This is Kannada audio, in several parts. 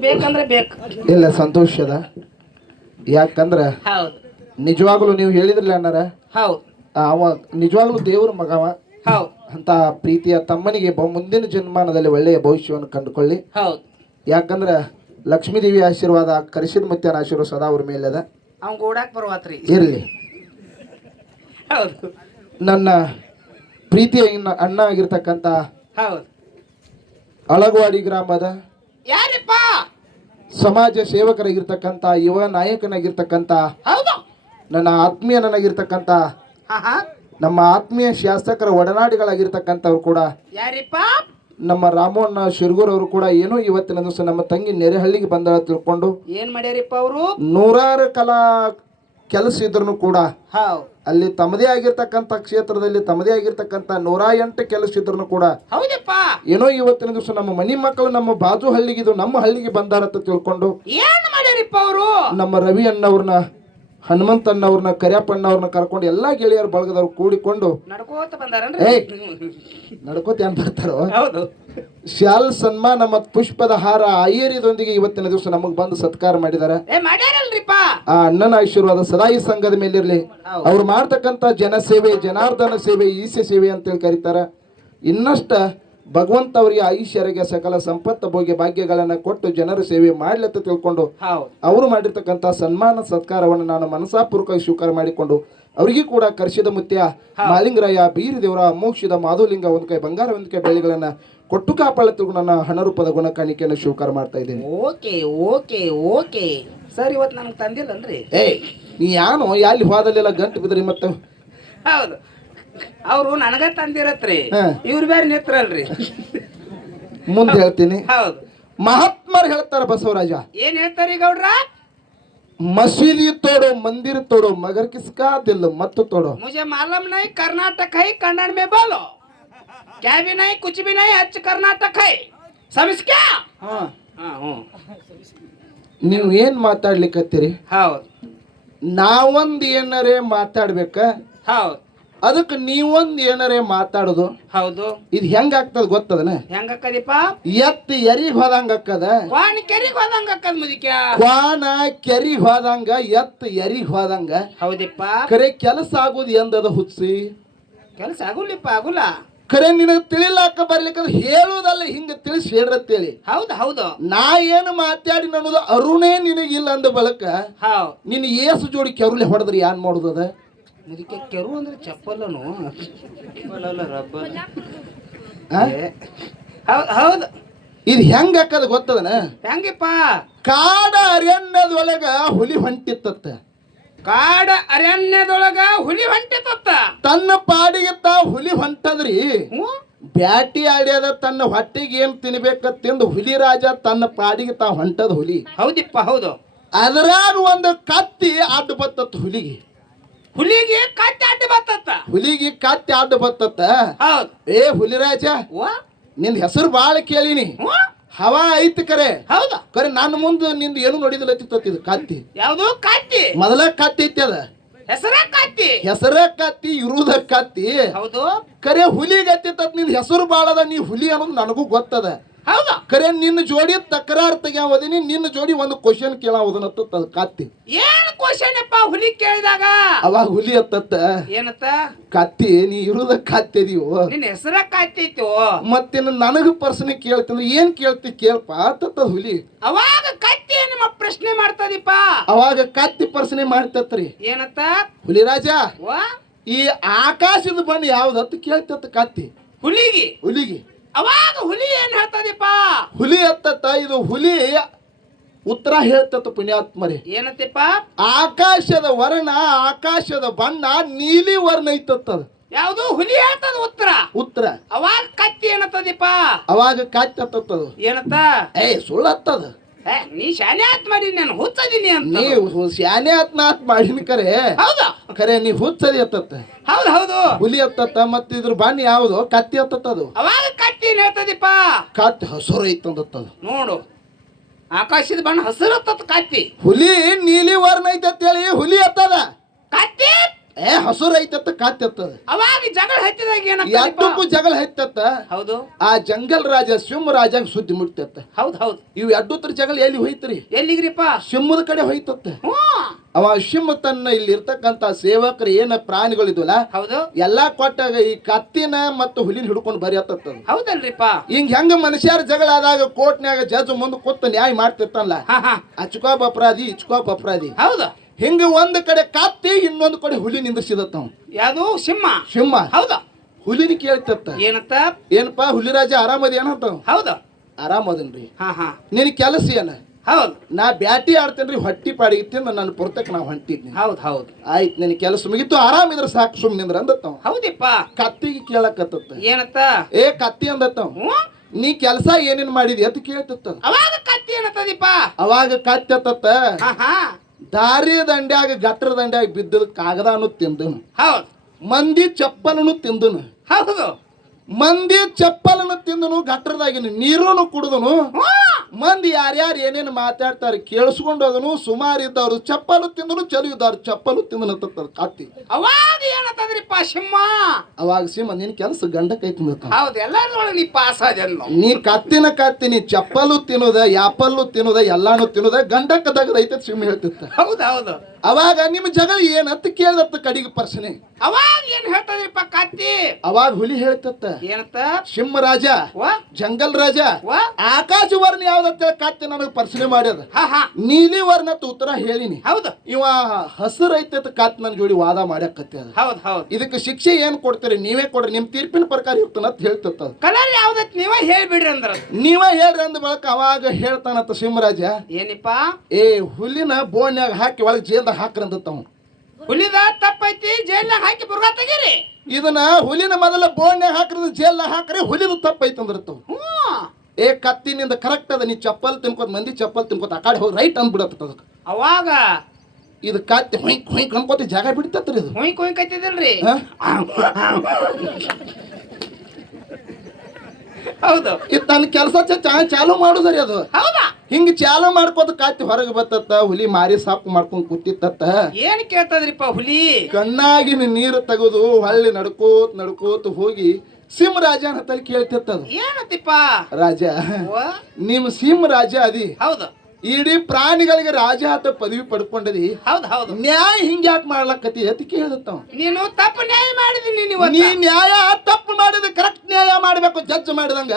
ಬೇಕಂದ್ರೆ ಬೇಕು. ಇಲ್ಲ ಸಂತೋಷದ. ಯಾಕಂದ್ರೆ ಹೌದು ನಿಜವಾಗ್ಲೂ ನೀವು ಹೇಳಿದ್ರಲ್ಲ ಅಣ್ಣಾರ, ಹೌದು ಅವ ನಿಜವಾಗ್ಲೂ ದೇವ್ರ ಮಗವ. ಹೌದು ಅಂತ ಪ್ರೀತಿಯ ತಮ್ಮನಿಗೆ ಮುಂದಿನ ಜನ್ಮಾನದಲ್ಲಿ ಒಳ್ಳೆಯ ಭವಿಷ್ಯವನ್ನು ಕಂಡುಕೊಳ್ಳಿ. ಹೌದು. ಯಾಕಂದ್ರೆ ಲಕ್ಷ್ಮೀದೇವಿ ಆಶೀರ್ವಾದ, ಕರಿಸಿದ ಮುತ್ಯನ ಆಶೀರ್ವಾದ ಸದಾ ಅವ್ರ ಮೇಲೆ ಅದ. ಅವ್ನ್ ಗೂಡಾಕ್ ಬರುವಾತ್ರಿ. ಇರ್ಲಿ. ಹೌದು ನನ್ನ ಪ್ರೀತಿಯ ಅಣ್ಣ ಆಗಿರ್ತಕ್ಕಂಥ ಹೌದು. ಅಳಗವಾಡಿ ಗ್ರಾಮದ ಯಾರಿಪ್ಪ? ಸಮಾಜ ಸೇವಕರಾಗಿರ್ತಕ್ಕಂಥ ಯುವ ನಾಯಕನಾಗಿರ್ತಕ್ಕಂಥ ಹೌದು. ನನ್ನ ಆತ್ಮೀಯನಾಗಿರ್ತಕ್ಕಂಥ ಹಾ ಹಾ. ನಮ್ಮ ಆತ್ಮೀಯ ಶಾಸಕರ ಒಡನಾಡಿಗಳಾಗಿರ್ತಕ್ಕಂಥವ್ರು ಕೂಡ ಯಾರಿಪ್ಪ? ನಮ್ಮ ರಾಮಣ್ಣ ಶಿರ್ಗೂರ್ ಅವರು ಕೂಡ ಏನೋ ಇವತ್ತಿನ ದಿವಸ ನಮ್ಮ ತಂಗಿ ನೆರೆಹಳ್ಳಿಗೆ ಬಂದ ತಿಳ್ಕೊಂಡು ಏನ್ ಮಾಡ್ಯಾರಿಪ್ಪ ಅವರು? ನೂರಾರು ಕಲಾ ಕೆಲಸ ಇದ್ರು ಕೂಡ ಹೌದು ಅಲ್ಲಿ ತಮ್ಮದೇ ಆಗಿರ್ತಕ್ಕಂಥ ಕ್ಷೇತ್ರದಲ್ಲಿ ತಮ್ಮದೇ ಆಗಿರ್ತಕ್ಕಂಥ 108 ಕೆಲಸ ಇದ್ರು ಕೂಡ ಹೌದಪ್ಪ. ಏನೋ ಇವತ್ತಿನ ದಿವಸ ನಮ್ಮ ಮನಿ ಮಕ್ಕಳು ನಮ್ಮ ಬಾಜು ಹಳ್ಳಿಗಿದು ನಮ್ಮ ಹಳ್ಳಿಗೆ ಬಂದಾರಂತ ತಿಳ್ಕೊಂಡು ಏನ್ ಮಾಡ್ಯಾರಿಪ್ಪ ಅವರು? ನಮ್ಮ ರವಿ ಅಣ್ಣವ್ರನ್ನ, ಹನುಮಂತಣ್ಣವ್ರನ್ನ, ಕರ್ಯಪ್ಪಣ್ಣವ್ರನ್ನ ಕರ್ಕೊಂಡು ಎಲ್ಲಾ ಗೆಳೆಯರು ಬಳಗದವ್ರು ಕೂಡಿಕೊಂಡು ನಡ್ಕೋತ ಬಂದಾರನ್ರಿ? ಏಯ್ ನಡ್ಕೋತ ಏನ್ ಬರ್ತಾರೋ, ಹೌದು. ಶಾಲ್ ಸನ್ಮಾನ ಮತ್ತು ಪುಷ್ಪದ ಹಾರ ಅಯ್ಯರಿದೊಂದಿಗೆ ಇವತ್ತಿನ ದಿವಸ ನಮಗ್ ಬಂದು ಸತ್ಕಾರ ಮಾಡಿದಾರೆ. ಮಾಡ್ಯಾರಲ್ರಿಪ್ಪ. ಆ ಅಣ್ಣನ ಆಶೀರ್ವಾದ ಸದಾ ಈ ಸಂಘದ ಮೇಲಿರ್ಲಿ. ಅವ್ರು ಮಾಡ್ತಕ್ಕಂಥ ಜನಸೇವೆ, ಜನಾರ್ದನ ಸೇವೆ, ಈಸ್ಯ ಸೇವೆ ಅಂತೇಳಿ ಕರೀತಾರ. ಇನ್ನಷ್ಟ ಭಗವಂತ ಅವರಿಗೆ ಆಯುಷ್ಯರಿಗೆ ಸಕಲ ಸಂಪತ್ತ ಭೋಗ್ಯ ಭಾಗ್ಯಗಳನ್ನ ಕೊಟ್ಟು ಜನರ ಸೇವೆ ಮಾಡ್ಲತ್ತ ತಿಳ್ಕೊಂಡು ಅವರು ಮಾಡಿರ್ತಕ್ಕಂಥ ಸನ್ಮಾನ ಸತ್ಕಾರವನ್ನು ನಾನು ಮನಸಾಪೂರ್ವಕವಾಗಿ ಸ್ವೀಕಾರ ಮಾಡಿಕೊಂಡು ಅವರಿಗೂ ಕೂಡ ಕರ್ಷಿದ ಮುತ್ಯ, ಮಾಲಿಂಗರಾಯ, ಬೀರಿ ದೇವರ, ಮೋಕ್ಷದ ಮಾಧುಲಿಂಗ, ಒಂದು ಕೈ ಬಂಗಾರ, ಒಂದು ಕೈ ಬೆಳ್ಳಿಗಳನ್ನ ಕೊಟ್ಟು ಕಾಪಾಡತ್ತಿಗೂ ನನ್ನ ಹಣರೂಪದ ಗುಣ ಕಾಣಿಕೆಯನ್ನು ಸ್ವೀಕಾರ ಮಾಡ್ತಾ ಇದ್ದೀನಿ. ಓಕೆ ಓಕೆ ಓಕೆ ಸರ್, ಇವತ್ತು ನನಗೆ ತಂದಿಲ್ಲನ್ರಿ? ಏಯ್ ನೀ ಯಾನು ಎಲ್ಲಿ ಹೋದಲ್ಲೆಲ್ಲ ಗಂಟು ಬಿದ್ರಿ ಮತ್ತೆ? ಹೌದು, ಅವರು ನನಗ ತಂದಿರತ್ರಿ, ಇವ್ರು ಬೇರೆ ನಿತ್ರಲ್ರಿ. ಮುಂದೆ ಹೇಳ್ತೀನಿ. ಹೌದು, ಮಹಾತ್ಮರು ಹೇಳ್ತಾರ ಬಸವರಾಜ. ಏನ್ ಹೇಳ್ತಾರಿ ಗೌಡ್ರ? मस्जिद तोड़ो, मंदिर तोड़ो, मगर किसका दिल मत तोड़ो. मुझे मालूम नहीं कर्नाटक है, कन्नड़ में बोलो. क्या भी नहीं, कुछ भी नहीं, अच्छ कर्नाटक है, समझ क्या? ನೀವು ಏನ್ ಮಾತಾಡ್ಲಿಕ್ಕತ್ತೀರಿ? ಹೌದು, ನಾವೊಂದ್ ಏನರೇ ಮಾತಾಡ್ಬೇಕ, ಹೌದು, ಅದಕ್ಕೆ ನೀವೊಂದ್ ಏನರೇ ಮಾತಾಡುದು. ಹೌದು. ಇದು ಹೆಂಗ ಆಗ್ತದ ಗೊತ್ತದನ? ಹೆಂಗಕ್ಕದಿಪ್ಪ? ಎತ್ತಿ ಎರಿಗ್ ಹೋದಂಗ ಅಕ್ಕದ. ಕ್ವಾನ್ ಕೆರಿಗ್ ಹೋದಂಗ ಅಕ್ಕದ ಮುದಿಕ್ಯಾ? ಕ್ವಾನ ಕೆರಿಗ್ ಹೋದಂಗ, ಎತ್ತ ಎರಿಗ್ ಹೋದಂಗ. ಹೌದಿಪ್ಪ. ಖರೆ ಕೆಲಸ ಆಗುದು ಎಂದದ ಹುಚ್ಚಿ? ಕೆಲಸ ಆಗುಲಿಪ್ಪ, ಆಗುಲ್ಲ. ಖರೆ ನಿನಗೆ ತಿಳಿಲಾಕ ಬರ್ಲಿಕ್ಕ ಹೇಳುದಲ್ಲ, ಹಿಂಗ ತಿಳಿಸಿ ಹೇಳ್ರತ್ತೇಳಿ. ಹೌದು ಹೌದು. ನಾ ಏನು ಮಾತಾಡಿ ಅನ್ನೋದು ಅರುಣೇ ನಿನಗಿಲ್ಲ ಅಂದ ಬಳಕ ನಿನ್ನ ಏಸು ಜೋಡಿ ಕೆರುಲೆ ಹೊಡೆದ್ರಿ ಏನ್ ಮಾಡುದದ? ಮುದಿಕೆ ಕೆರು ಅಂದ್ರೆ ಚಪ್ಪಲ್ಲನು, ರಬ್ಬರ್. ಹೌದು. ಇದು ಹೆಂಗ ಹಾಕದ ಗೊತ್ತದನ? ಹೆಂಗಿಪ್ಪ? ಕಾಡ ಅರಣ್ಯದೊಳಗ ಹುಲಿ ಹೊಂಟಿತ್ತ. ಕಾಡ ಅರಣ್ಯದೊಳಗ ಹುಲಿ ಹೊಂಟಿತ್ತ. ತನ್ನ ಪಾಡಿಗೆ ಹುಲಿ ಹೊಂಟದ್ರಿ. ಬ್ಯಾಟಿ ಆಡ್ಯದ ತನ್ನ ಹೊಟ್ಟೆಗೆ ಏನ್ ತಿನ್ಬೇಕ ತಿಂದು ಹುಲಿ ರಾಜ ತನ್ನ ಪಾಡಿಗೆ ಹೊಂಟದ ಹುಲಿ. ಹೌದಿಪ್ಪ, ಹೌದು. ಅದ್ರಾಗ ಒಂದು ಕತ್ತಿ ಅಡ್ಡ ಬತ್ತತ್ ಹುಲಿಗೆ. ಹುಲಿಗೆ ಕತ್ತಿ ಅಡ್ಡ ಬತ್ತತ್ತ. ಹುಲಿಗೆ ಕತ್ತಿ ಅಡ್ಡ ಬತ್ತತ್ತ. ಹೌದು. ಏ ಹುಲಿ ರಾಜ, ನಿಂದ ಹೆಸರು ಬಾಳ ಕೇಳಿನಿ, ಹವಾ ಐತಿ ಕರೆ. ಹೌದಾ? ಕರೆ ನನ್ನ ಮುಂದೆ ನಿಂದ ಏನು ನೋಡಿದಿಲ್ಲ ಇದು ಕತ್ತಿ. ಯಾವುದು ಕತ್ತಿ? ಮೊದಲ ಕತ್ತಿ ಐತಿ ಅದ. ಹೆಸರ ಕತ್ತಿ? ಹೆಸರ ಕತ್ತಿ, ಇರುದ ಕತ್ತಿ. ಹೌದು. ಕರೆ ಹುಲಿಗೆ ಹತ್ತಿತ್ತ. ನಿಂದ ಹೆಸರು ಬಾಳದ, ನೀ ಹುಲಿ ಅನ್ನೋದು ನನಗೂ ಗೊತ್ತದ. ಹೌದಾ? ಕರೆ ನಿನ್ನ ಜೋಡಿ ತಕರಾರು ತೆಗ್ಯಾವದಿನಿ, ನಿನ್ನ ಜೋಡಿ ಒಂದು ಕ್ವಶನ್ ಕೇಳಾವದನತ್ತ ಕತ್ತಿ. ಏನ್ ಕ್ವಶನ್ ಅಪ್ಪ ಹುಲಿ ಕೇಳಿದಾಗ? ಅವಾಗ ಹುಲಿ ಹತ್ತತ್ತ. ಏನತ್ತ? ಕತ್ತಿ, ನೀ ಇರುದ ಕತ್ತಿ ಅದೀವೋ, ನಿನ್ನ ಹೆಸರ ಕತ್ತಿ ಇತ್ತು. ಮತ್ತೇನು ನನಗ ಪ್ರಶ್ನೆ ಕೇಳ್ತಿಲ್ಲ, ಏನ್ ಕೇಳ್ತಿ ಕೇಳ್ಪ ಅತ್ತದ ಹುಲಿ. ಅವಾಗ ಕತ್ತಿ ನಿಮ್ಮ ಪ್ರಶ್ನೆ ಮಾಡ್ತದಿಪ್ಪ. ಅವಾಗ ಕತ್ತಿ ಪ್ರಶ್ನೆ ಮಾಡ್ತತ್ರಿ. ಏನತ್ತ? ಹುಲಿ ರಾಜ, ಈ ಆಕಾಶದ ಬಣ್ಣ ಯಾವ್ದತ್ತ ಕೇಳ್ತತ್ ಕತ್ತಿ ಹುಲಿಗೆ. ಅವಾಗ ಹುಲಿ ಏನ್ ಹೇಳ್ತದಿಪ್ಪ? ಹುಲಿ ಹತ್ತತ್ತ. ಇದು ಹುಲಿ ಉತ್ತರ ಹೇಳ್ತತ್ತ ಪುಣ್ಯಾತ್ಮರೇ. ಏನತ್ತಿಪ್ಪ? ಆಕಾಶದ ವರ್ಣ, ಆಕಾಶದ ಬಣ್ಣ ನೀಲಿ ವರ್ಣ ಐತತ್ತದ. ಯಾವುದು? ಹುಲಿ ಹೇಳ್ತದ ಉತ್ತರ. ಅವಾಗ ಕತ್ತಿ ಏನತ್ತದಿಪ್ಪ? ಅವಾಗ ಕತ್ತಿ ಹತ್ತದ. ಏನತ್ತ? ಸುಳ್ಳು ಹತ್ತದ. ನೀ ಶಾನೆ ಆತ್ ಮಾಡಿ ನಾನು ಹುಚ್ಚದೀನಿ ಅಂತ. ನೀ ಶಾನೆ ಆತ್ ಮಾಡಿನ ಕರೆ. ಹೌದಾ? ಕರೆ ನೀ ಹುಚ್ಚದಿ ಹತ್ತತ್ತ. ಹೌದು ಹೌದು. ಹುಲಿ ಹತ್ತತ್ತ. ಮತ್ತ ಇದ್ರ ಬಣ್ಣ ಯಾವ್ದು? ಕತ್ತಿ ಹತ್ತದ. ಅವಾಗ ಕತ್ತಿ ಏನ್ ಹೇಳ್ತದಿಪ್ಪ? ಕತ್ತಿ ಹಸುರು ಐತಂದತ್ತದ. ನೋಡು, ಆಕಾಶದ ಬಣ್ಣ ಹಸಿರು ಹತ್ತದ ಕತ್ತಿ. ಹುಲಿ ನೀಲಿ ವರ್ಣ ಐತೇಳಿ ಹುಲಿ ಹತ್ತದ. ಕತ್ತಿ ಹಸುರ ಐತತ್ತ ಕಾತ್ಯತ್ತದ ಅವಾಗ ಜಗಳ ಹತ್ತಿದಾಗ ಎಡ್ಡಕ್ಕೂ ಜಗಳ ಹತ್ತತ್ತ. ಹೌದು. ಆ ಜಂಗಲ್ ರಾಜ ಸಿಂಹ ರಾಜಾಗ ಸುದ್ದಿ ಮುಟ್ತತ್ತ. ಹೌದು ಹೌದು. ಇವು ಎಡ್ಡುತ್ರ ಜಗಳ ಎಲ್ಲಿ ಹೋಯ್ತ್ರಿ? ಎಲ್ಲಿಗ್ರಿಪ್ಪ? ಸಿಂಹದ ಕಡೆ ಹೋಯ್ತತ್ತ. ಅವ ಸಿಂಹ ತನ್ನ ಇಲ್ಲಿ ಇರ್ತಕ್ಕಂತ ಸೇವಕರು ಏನ ಪ್ರಾಣಿಗಳಿದ್ವಲ್ಲ ಹೌದು ಎಲ್ಲಾ ಕೊಟ್ಟಾಗ ಈ ಕತ್ತಿನ ಮತ್ತು ಹುಲಿನ ಹಿಡ್ಕೊಂಡು ಬರಿ ಹತ್ತದ. ಹೌದಲ್ರಿಪ್ಪ? ಹಿಂಗ ಹೆಂಗ ಮನುಷ್ಯರ ಜಗಳ ಆದಾಗ ಕೋರ್ಟ್ನ್ಯಾಗ ಜಡ್ಜ್ ಮುಂದೆ ಕೂತ ನ್ಯಾಯ ಮಾಡ್ತಿರ್ತಾನಲ್ಲ, ಅಚ್ಕೋಬ್ ಅಪರಾಧಿ ಇಚ್ಕೋಬ್ ಅಪರಾಧಿ. ಹೌದು. ಹಿಂಗ ಒಂದ್ ಕಡೆ ಕತ್ತಿ ಇನ್ನೊಂದ್ ಕಡೆ ಹುಲಿ ನಿಂದ್ರಿಸಿದತ್ತ. ಯಾವುದು? ಸಿಂಹ. ಸಿಂಹ. ಹೌದಾ? ಹುಲಿನ ಕೇಳ್ತತ್ತ, ಏನಂತ? ಏನಪ್ಪಾ ಹುಲಿ ರಾಜ ಆರಾಮದಿ ಏನಂತ? ಹೌದು ಆರಾಮದನ್ರಿ. ನಿನ್ ಕೆಲಸ ಏನ? ಹೌದು ನಾ ಬ್ಯಾಟಿ ಆಡ್ತೇನ್ರಿ, ಹೊಟ್ಟಿ ಪಾಡಿಗೆ ತಿಂದ ನನ್ನ ಪುರ್ತಕ್ ನಾ ಹೊಂಟಿದ್ನಿ. ಹೌದು ಹೌದು. ಆಯ್ತು ನಿನ್ ಕೆಲಸ ಮುಗಿತು, ಆರಾಮಿದ್ರ ಸಾಕು ಸುಮ್ನಿಂದ್ರ ಅಂದತ್ತವ. ಹೌದಿಪ್ಪ. ಕತ್ತಿಗೆ ಕೇಳಕತ್ತ, ಏನಂತ? ಏ ಕತ್ತಿ ಅಂದತ್ತವ, ನೀ ಕೆಲಸ ಏನೇನ್ ಮಾಡಿದಿ ಅಂತ ಕೇಳ್ತತ್ತ. ಅವಾಗ ಕತ್ತಿ ಏನತ್ತದಿಪ್ಪ? ಅವಾಗ ಕತ್ತಿ ಅತ್ತತ್ತ, ದಾರಿ ದಂಡ್ಯಾಗ ಗಟ್ರ ದಂಡ್ಯಾಗ ಬಿದ್ದದ ಕಾಗದಾನು ತಿಂದನು. ಹೌದು. ಮಂದಿ ಚಪ್ಪಲನು ತಿಂದನು. ಹೌದು. ಮಂದಿ ಚಪ್ಪಲನ್ನು ತಿಂದನು, ಗಟ್ರದಾಗಿನ ನೀರನ್ನು ಕುಡಿದನು. ಮಂದಿ ಯಾರ್ಯಾರು ಏನೇನು ಮಾತಾಡ್ತಾರೆ ಕೇಳಿಸ್ಕೊಂಡು ಹೋದನು. ಸುಮಾರು ಇದ್ದವ್ರು ಚಪ್ಪಲು ತಿಂದನು, ಚಲು ಇದ್ದವ್ರು ಚಪ್ಪಲು ತಿಂದನು ಕತ್ತಿ. ಅವಾಗ ಏನತ್ತದ್ರಿಪ್ಪ ಸಿಂಹ? ಅವಾಗ ಸಿಂಹ ನಿನ್ ಕೆಲಸ ಗಂಡಕೈತಿ. ಹೌದು, ಎಲ್ಲಾರು ನೀ ಪಾಸ್ ಆದ. ನೀ ಕತ್ತಿ ನೀ ಚಪ್ಪಲು ತಿನ್ನುದ, ಯಾಪಲ್ಲು ತಿನ್ನುದ, ಎಲ್ಲಾನು ತಿನ್ನುದ, ಗಂಡಕ್ಕ ದಗದೈತೆ ಸಿಂಹ ಹೇಳ್ತಿತ್ತ. ಹೌದು ಹೌದು. ಅವಾಗ ನಿಮ್ ಜಗಳ ಏನತ್ತ ಕೇಳ್ದತ್ತ ಕಡಿಗೆ ಪರ್ಸನೆ. ಅವಾಗ ಏನ್ ಹೇಳ್ತದ್ರಿಪ್ಪ ಕತ್ತಿ? ಅವಾಗ ಹುಲಿ ಹೇಳ್ತತ್ತ, ಏನತ್ತ? ಸಿಂಹ ರಾಜ, ಜಂಗಲ್ ರಾಜ, ಆಕಾಶ ವರ್ಣ ಯಾವ್ದಂತ ಕತ್ತಿ ನನಗೆ ಪರ್ಸನೆ ಮಾಡ್ಯದ. ನೀಲಿ ವರ್ಣ ಉತ್ತರ ಹೇಳಿನಿ. ಹೌದು. ಇವ ಹಸಿರು ಐತೆ ಕತ್ ನನ್ ಜೋಡಿ ವಾದ ಮಾಡ್ಯಾಕತ್ತಿ ಅದ. ಹೌದು ಹೌದು. ಇದಕ್ಕೆ ಶಿಕ್ಷೆ ಏನ್ ಕೊಡ್ತೀರಿ? ನೀವೇ ಕೊಡ್ರಿ, ನಿಮ್ ತೀರ್ಪಿನ ಪ್ರಕಾರ ಇರ್ತಾನಂತ ಹೇಳ್ತತ್ತ. ಕಲರ್ ಯಾವ್ದತ್ ನೀವೇ ಹೇಳ್ಬಿಡ್ರಿ ಅಂದ್ರ. ನೀವೇ ಹೇಳ್ರಿ ಅಂದ ಬಳಕ ಅವಾಗ ಹೇಳ್ತಾನತ್ತ ಸಿಂಹರಾಜ, ಏನಿಪ್ಪ? ಏ ಹುಲಿನ ಬೋನ್ಯಾಗ ಹಾಕಿ ಒಳಗೆ ಜೇಲ್ದಾಗ ಹಾಕ್ರಿ ಅಂದತ್ತವ. ಹುಲಿದ ತಪ್ಪೈತಿ, ಜೇಲ್ನಾಗ ಹಾಕಿ ಬುರ್ಗ ತೆಗೀರಿ. ಇದನ್ನ ಹುಲಿನ ಮೊದಲ ಬೋನ್ಯಾಗ ಹಾಕ್ರದ ಜೇಲ್ನಾಗ ಹಾಕ್ರಿ, ಹುಲಿದ ತಪ್ಪೈತಿ ಅಂದಿರ್ತಾವ. ಏ ಕತ್ತಿನಿಂದ ಕರೆಕ್ಟ್ ಅದ, ನೀ ಚಪ್ಪಲ್ ತಿನ್ಕೋತ ಮಂದಿ ಚಪ್ಪಲ್ ತಿನ್ಕೋತ ಆ ಕಡೆ ಹೋಗಿ ರೈಟ್ ಅಂದ್ಬಿಡತ್ತ. ಅದಕ್ಕೆ ಅವಾಗ ಇದು ಕತ್ತಿ ಹೊಯ್ಕ್ ಹೊಯ್ಕ್ ಅನ್ಕೋತಿ ಜಾಗ ಬಿಡ್ತತ್ರಿ. ಇದು ಹೊಯ್ಕ್ ಹೊಯ್ಕ್ ಐತಿದಲ್ರಿ. ಹೌದು. ಇದು ತನ್ನ ಕೆಲಸ ಚಾಲು ಮಾಡುದ್ರಿ. ಅದು ಹೌದಾ? ಹಿಂಗ ಚಾಲು ಮಾಡ್ಕೋತ ಕತ್ತಿ ಹೊರಗೆ ಬತ್ತತ್ತ. ಹುಲಿ ಮಾರಿ ಸಾಪ್ ಮಾಡ್ಕೊಂಡ್ ಕೂತಿತ್ತ. ಏನ್ ಕೇಳ್ತದ್ರಿಪ್ಪ ಹುಲಿ? ಕಣ್ಣಾಗಿನ ನೀರು ತೆಗೆದು ಹಳ್ಳಿ ನಡ್ಕೋತ ಹೋಗಿ ಸಿಂಹರಾಜನ ಹತ್ತಲ್ಲಿ ಕೇಳ್ತಿತ್ತದ, ಏನತ್ತಿಪ್ಪ? ರಾಜ, ನಿಮ್ ಸಿಂಹರಾಜ ಅದಿ. ಹೌದು. ಇಡೀ ಪ್ರಾಣಿಗಳಿಗೆ ರಾಜ ಆತ ಪದವಿ ಪಡ್ಕೊಂಡದಿ. ಹೌದು ಹೌದು. ನ್ಯಾಯ ಹಿಂಗ ಯಾಕೆ ಮಾಡ್ಲಕತ್ತಿ ಅಂತ ಕೇಳಿದತ್ತವ. ನೀನು ತಪ್ಪು ನ್ಯಾಯ ಮಾಡಿದೀನಿ. ನೀ ನ್ಯಾಯ ತಪ್ಪು ಮಾಡಿದ, ಕರೆಕ್ಟ್ ನ್ಯಾಯ ಮಾಡ್ಬೇಕು ಜಡ್ಜ್ ಮಾಡಿದಂಗ.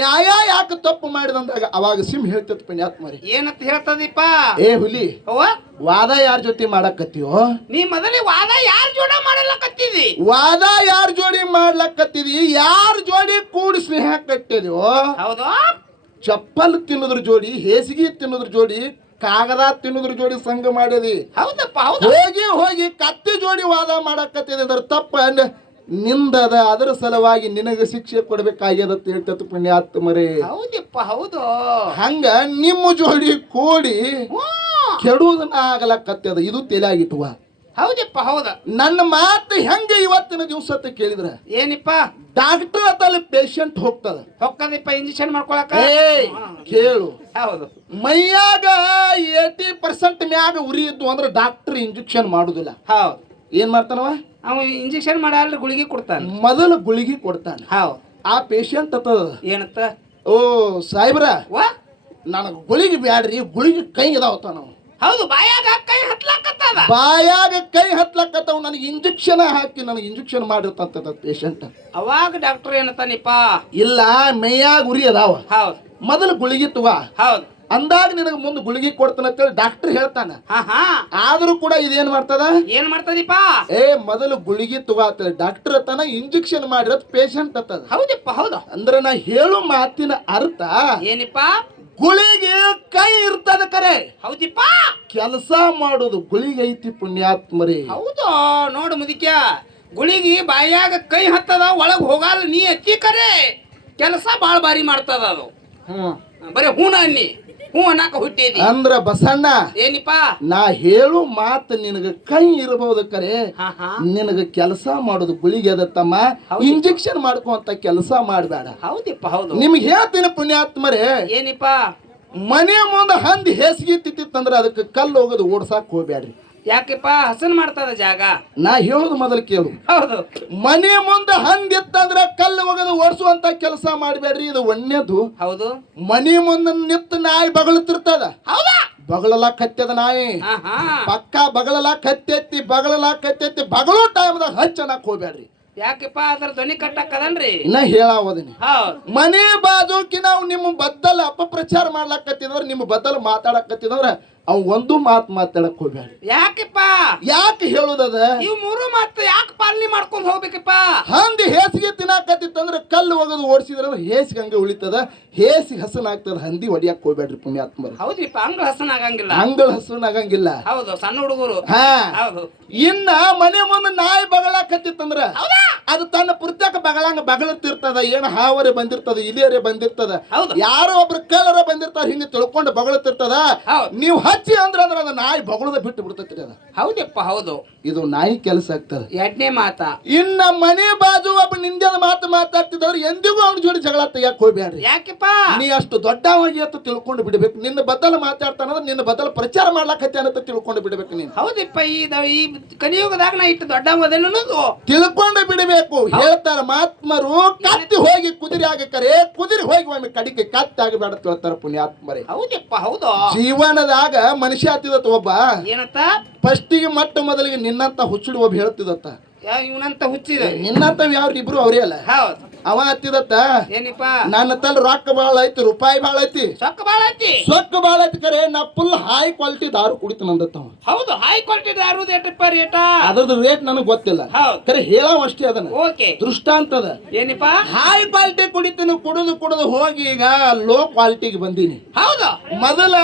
ನ್ಯಾಯ ಯಾಕೆ ತಪ್ಪು ಮಾಡಿದಂದಾಗ ಅವಾಗ ಸಿಂಹ ಹೇಳ್ತಿತ್ತು ಪುಣ್ಯಾತ್ಮರಿ. ಏನಂತ ಹೇಳ್ತದಿಪ್ಪ? ಏ ಹುಲಿ, ವಾದ ಯಾರ ಜೊತೆ ಮಾಡಕತ್ತೀವೋ? ನೀ ಮೊದಲೇ ವಾದ ಯಾರ ಜೋಡಿ ಮಾಡಲಕತ್ತಿದಿ? ವಾದ ಯಾರ ಜೋಡಿ ಮಾಡ್ಲಕತ್ತಿದಿ? ಯಾರ ಜೋಡಿ ಕೂಡಿ ಸ್ನೇಹ ಕಟ್ಟಿದ್ಯೋ? ಹೌದು. ಚಪ್ಪಲ್ ತಿನ್ನೋದ್ರ ಜೋಡಿ, ಹೇಸಿಗೆ ತಿನ್ನೋದ್ರ ಜೋಡಿ, ಕಾಗದ ತಿನ್ನೋದ್ರ ಜೋಡಿ ಸಂಘ ಮಾಡಿದಿ. ಹೌದಪ್ಪ. ಹೋಗಿ ಕತ್ತಿ ಜೋಡಿ ವಾದ ಮಾಡಕತ್ತಿದೆ ಅಂದ್ರೆ ತಪ್ಪ ನಿಂದದ. ಅದರ ಸಲುವಾಗಿ ನಿನಗೆ ಶಿಕ್ಷೆ ಕೊಡ್ಬೇಕಾಗ್ಯದ ಹೇಳ್ತತ್ ಪುಣ್ಯಾತ್ಮರೇ. ಹೌದಪ್ಪ. ಹೌದು. ಹಂಗ ನಿಮ್ಮ ಜೋಡಿ ಕೂಡಿ ಕೆಡುವುದನ್ನ ಆಗಲಕತ್ತದ. ಇದು ತಲೆಯಾಗಿಟ್ಟುವ. ಹೌದಪ್ಪ. ಹೌದ. ನನ್ನ ಮಾತು ಹೆಂಗ ಇವತ್ತಿನ ದಿವಸ ಕೇಳಿದ್ರ ಏನಿಪ್ಪ? ಡಾಕ್ಟರ್ ಹತ್ತಲ್ಲಿ ಪೇಷಂಟ್ ಹೋಗ್ತದಪ್ಪ ಇಂಜೆಕ್ಷನ್ ಮಾಡ್ಕೊಳಕ. ಕೇಳು. ಹೌದು. ಮೈಯಾಗ 80% ಮ್ಯಾಗ ಉರಿ ಇದ್ದು ಅಂದ್ರೆ ಡಾಕ್ಟರ್ ಇಂಜೆಕ್ಷನ್ ಮಾಡುದಿಲ್ಲ. ಹೌದು. ಏನ್ ಮಾಡ್ತಾನವ? ಅವ ಇಂಜೆಕ್ಷನ್ ಮಾಡಲ್ರಿ, ಗುಳಿಗೆ ಕೊಡ್ತಾನ. ಮೊದಲು ಗುಳಿಗೆ ಕೊಡ್ತಾನ. ಹೌದು. ಆ ಪೇಷಂಟ್ ಅತ್ತ ಏನತ್ತ? ಓ ಸಾಹೇಬ್ರ, ನನಗೆ ಗುಳಿಗೆ ಬ್ಯಾಡ್ರಿ, ಗುಳಿಗೆ ಕೈ ಇದಾವತ್ತ. ನಾವು ಹೌದು. ಬಾಯಾಗ ಕೈ ಹತ್ಲಕತ್ತದ. ಬಾಯಾಗ ಕೈ ಹತ್ಲಕತ್ತವ. ನನಗೆ ಇಂಜೆಕ್ಷನ್ ಹಾಕಿ ನನಗೆ ಇಂಜೆಕ್ಷನ್ ಮಾಡಿರ್ತಂತ ಪೇಷಂಟ್. ಅವಾಗ ಡಾಕ್ಟರ್ ಏನತ್ತಾನಿಪ್ಪ? ಇಲ್ಲ, ಮೈಯಾಗ ಉರಿ ಅದಾವ. ಹೌದು. ಮೊದಲು ಗುಳಿಗೆ ತುವ. ಹೌದು. ಅಂದಾಗ ನಿನಗೆ ಮುಂದೆ ಗುಳಿಗೆ ಕೊಡ್ತಾನ ಅಂತೇಳಿ ಡಾಕ್ಟರ್ ಹೇಳ್ತಾನ. ಆದ್ರೂ ಕೂಡ ಇದೇನ್ ಮಾಡ್ತದ? ಏನ್ ಮಾಡ್ತದಿಪ್ಪ? ಮೊದಲು ಗುಳಿಗೆ ತುವ ಅಂತೇಳಿ ಡಾಕ್ಟರ್ ಅತ್ತಾನ, ಇಂಜೆಕ್ಷನ್ ಮಾಡಿರೋದ್ ಪೇಷಂಟ್ ಅತ್ತದ. ಹೌದಪ್ಪ. ಹೌದು. ಅಂದ್ರೆ ನಾ ಹೇಳು ಮಾತಿನ ಅರ್ಥ ಏನಿಪ್ಪ? ಗುಳಿಗೆ ಕೈ ಇರ್ತದ ಕರೆ. ಹೌದಿಪ್ಪ. ಕೆಲಸ ಮಾಡೋದು ಗುಳಿಗೆ ಐತಿ ಪುಣ್ಯಾತ್ಮರಿ. ಹೌದು. ನೋಡು ಮುದಿಕ್ಯ, ಗುಳಿಗೆ ಬಾಯಾಗ ಕೈ ಹತ್ತದ, ಒಳಗ್ ಹೋಗಲ್ಲ. ನೀ ಅತ್ತಿ ಕರೆ ಕೆಲಸ ಬಾಳ್ ಬಾರಿ ಮಾಡ್ತದ ಅದು. ಬರೀ ಹೂನ ಅನ್ನಿ, ಹೂ ಅನ್ನಕ ಹುಟ್ಟಿದಿ ಅಂದ್ರ ಬಸಣ್ಣ. ಏನಿಪ್ಪ? ನಾ ಹೇಳು ಮಾತು ನಿನಗ ಕೈ ಇರಬಹುದು ಕರೆ, ನಿನಗ ಕೆಲಸ ಮಾಡೋದು ಗುಳಿಗೆ ಅದತ್ತಮ್ಮ. ಇಂಜೆಕ್ಷನ್ ಮಾಡ್ಕೊಂತ ಕೆಲಸ ಮಾಡಬೇಡ. ಹೌದಿಪ್ಪ. ಹೌದು. ನಿಮ್ಗೆ ಹೇಳ್ತೀನಿ ಪುಣ್ಯಾತ್ಮರೇ. ಏನಿಪ್ಪ? ಮನೆ ಮುಂದೆ ಹಂದಿ ಹೇಸಿಗೆ ತಿತ್ತಿತ್ತಂದ್ರ ಅದಕ್ಕೆ ಕಲ್ಲು ಹೋಗೋದು ಓಡ್ಸಾಕ್ ಹೋಗ್ಬ್ಯಾಡ್ರಿ. ಯಾಕೆಪ್ಪ ಹಸನ್ ಮಾಡ್ತದ ಜಾಗ? ನಾ ಹೇಳುದು ಮೊದಲು ಕೇಳು. ಹೌದು. ಮನೆ ಮುಂದೆ ಹಂಗಿತ್ತಂದ್ರ ಕಲ್ಲು ಒಗದು ಓಡಿಸುವಂತ ಕೆಲಸ ಮಾಡಬೇಡ್ರಿ. ಇದು ಒಣ್ಣೆದು. ಹೌದು. ಮನಿ ಮುಂದೆ ನಿಂತು ನಾಯಿ ಬಗಳುತ್ತಿರ್ತದ. ಹೌದಾ? ಬಗಳಲ ಕತ್ತೆದ ನಾಯಿ ಆಹಾ. ಪಕ್ಕ ಬಗಳಲ ಕತ್ತೆತ್ತಿ ಬಗಳು ಟೈಮ್ದಾಗ ಹಚ್ಚನಕ್ ಹೋಗ್ಬೇಡ್ರಿ. ಯಾಕೆಪ್ಪ ಅದ್ರ ಧ್ವನಿ ಕಟ್ಟಕ್ಕದಲ್ರಿ? ಇನ್ನ ಹೇಳಾವದಿನಿ. ಹೌದ್. ಮನೆ ಬಾಜುಕಿ ನಾವು ನಿಮ್ಮ ಬದ್ದಲ ಅಪಪ್ರಚಾರ ಮಾಡ್ಲಕತ್ತಿದವ್ರ ನಿಮ್ಮ ಬದ್ದಲ ಮಾತಾಡಕತ್ತಿದವ್ರ ಅವ್ ಒಂದು ಮಾತಾಡಕ್ ಹೋಗ್ಬೇಡ್ರಿ. ಯಾಕೆಪ್ಪ? ಯಾಕೆ ಹೇಳುದದ? ಇವ್ ಮೂರು ಮಾತು ಯಾಕೆ ಪಾಲನೆ ಮಾಡ್ಕೊಂಡ್ ಹೋಗ್ಬೇಕಪ್ಪ? ಹಂದಿ ಹೇಸಿಗೆ ತಿನ್ನಾಕತ್ತಿತ್ತಂದ್ರ ಕಲ್ಲು ಒಗದು ಓಡಿಸಿದ್ರ ಹೇಸಿಗೆ ಹಂಗೆ ಉಳಿತದ. ಹೇಸಿಗೆ ಹಸನಾಗ್ತದ. ಹಂದಿ ಹೊಡಿಯಕ್ ಹೋಗ್ಬೇಡ್ರಿ ಪುಣ್ಯಾತ್ಮರು. ಹೌದ್ರಿಪ್ಪ, ಅಂಗಳ ಹಸನ್ ಆಗಂಗಿಲ್ಲ. ಅಂಗಳ ಹಸನಾಗಂಗಿಲ್ಲ. ಹೌದು, ಸಣ್ಣ ಹುಡುಗರು. ಹಾ. ಹೌದು. ಇನ್ನ ಮನೆ ಮುಂದೆ ನಾಯಿ ಬಗಳಾಕತ್ತಿತ್ತಂದ್ರ ಅದು ತನ್ನ ಪುರ್ತಕ ಬಗಳತಿರ್ತದ. ಏನ ಹಾವರೆ ಬಂದಿರ್ತದ, ಇಲಿಯರೆ ಬಂದಿರ್ತದ, ಯಾರೋ ಒಬ್ರು ಕಲರ ಬಂದಿರ್ತಾರ, ಹಿಂಗ ತಿಳ್ಕೊಂಡು ಬಗಳತಿರ್ತದ. ನೀವು ಹಚ್ಚಿ ಅಂದ್ರ ಅದ ನಾಯಿ ಬಗಳದ ಬಿಟ್ಟು ಬಿಡ್ತೈತ್ರಿ ಅದ. ಹೌದಪ್ಪ, ಹೌದು. ಇದು ನಾಯಿ ಕೆಲಸ ಆಗ್ತದ. ಎರಡನೇ ಮಾತ, ಇನ್ನ ಮನೆ ಬಾಜು ಒಬ್ಬ ನಿಂದದ ಮಾತಾಡ್ತಿದ್ದವ್ರು ಎಂದಿಗೂ ಅವ್ನ ಜೋಡಿ ಜಗಳ ತೆಗಿಯಕ್ ಹೋಗ್ಬೇಡ್ರಿ. ಯಾಕೆಪ್ಪ? ನೀ ಅಷ್ಟು ದೊಡ್ಡವಾಗಿ ಅಂತ ತಿಳ್ಕೊಂಡು ಬಿಡ್ಬೇಕು. ನಿನ್ನ ಬದಲ ಮಾತಾಡ್ತಾನಂದ್ರ ನಿನ್ನ ಬದಲ ಪ್ರಚಾರ ಮಾಡ್ಲಾಕತ್ತೆ ಅಂತ ತಿಳ್ಕೊಂಡು ಬಿಡ್ಬೇಕು ನೀನು. ಹೌದಪ್ಪ, ಈ ಕಲಿಯುಗದಾಗ ನಾ ಇಟ್ಟು ದೊಡ್ಡ ಮೊದಲು ತಿಳ್ಕೊಂಡು ಬಿಡಬೇಕು. ಹೇಳ್ತಾರ ಮಹಾತ್ಮರು, ಕತ್ತಿ ಹೋಗಿ ಕುದುರೆ ಆಗಕರೆ, ಕುದುರೆ ಹೋಗಿ ಒಮ್ಮೆ ಕಡಿಕೆ ಕತ್ತಿ ಆಗಬೇಡ ಹೇಳ್ತಾರ ಪುಣ್ಯಾತ್ಮರೇ. ಹೌದಪ್ಪ, ಹೌದು. ಜೀವನದಾಗ ಮನುಷ್ಯ ಹತ್ತಿದತ್ತ ಒಬ್ಬ. ಏನತ್ತ? ಫಸ್ಟಿಗೆ ಮೊದಲಿಗೆ ನಿನ್ನಂತ ಹುಚ್ಚುಡಿ ಒಬ್ಬ ಹೇಳ್ತಿದತ್ತ. ಇವನಂತ ಹುಚ್ಚಿದೆ. ನಿನ್ನಂತ ಯಾರು ಇಬ್ರು ಅವರೇ ಅಲ್ಲ. ಹೌದು. ಅವ ಹತ್ತಿದತ್ತ, ಏನಿಪ್ಪ? ನನ್ನ ತಲ್ ರೊಕ್ಕ ಬಾಳ ಐತಿ, ರೂಪಾಯಿ ಬಾಳ ಐತಿ, ಸೊಕ್ಕ ಬಾಳ ಐತಿ, ಸೊಕ್ಕ ಬಾಳ ಐತಿ ಕರೆ ನಾ ಫುಲ್ ಹೈ ಕ್ವಾಲಿಟಿ ದಾರು ಕುಡಿತ ನಂದತ್ತ. ಹೌದು, ಹೈ ಕ್ವಾಲಿಟಿ ದಾರು ರೇಟಪ್ಪ, ರೇಟ ಅದ್ರದ್ದು ರೇಟ್ ನನಗೆ ಗೊತ್ತಿಲ್ಲ. ಹೌದು, ಕರೆ ಹೇಳಾವ ಅಷ್ಟೇ ಅದನ್ನ. ಓಕೆ, ದೃಷ್ಟಾಂತದ. ಏನಿಪ್ಪ? ಹೈ ಕ್ವಾಲಿಟಿ ಕುಡಿತೀನಿ, ಕುಡಿದು ಹೋಗಿ ಈಗ ಲೋ ಕ್ವಾಲಿಟಿಗೆ ಬಂದೀನಿ. ಹೌದು. ಮೊದಲ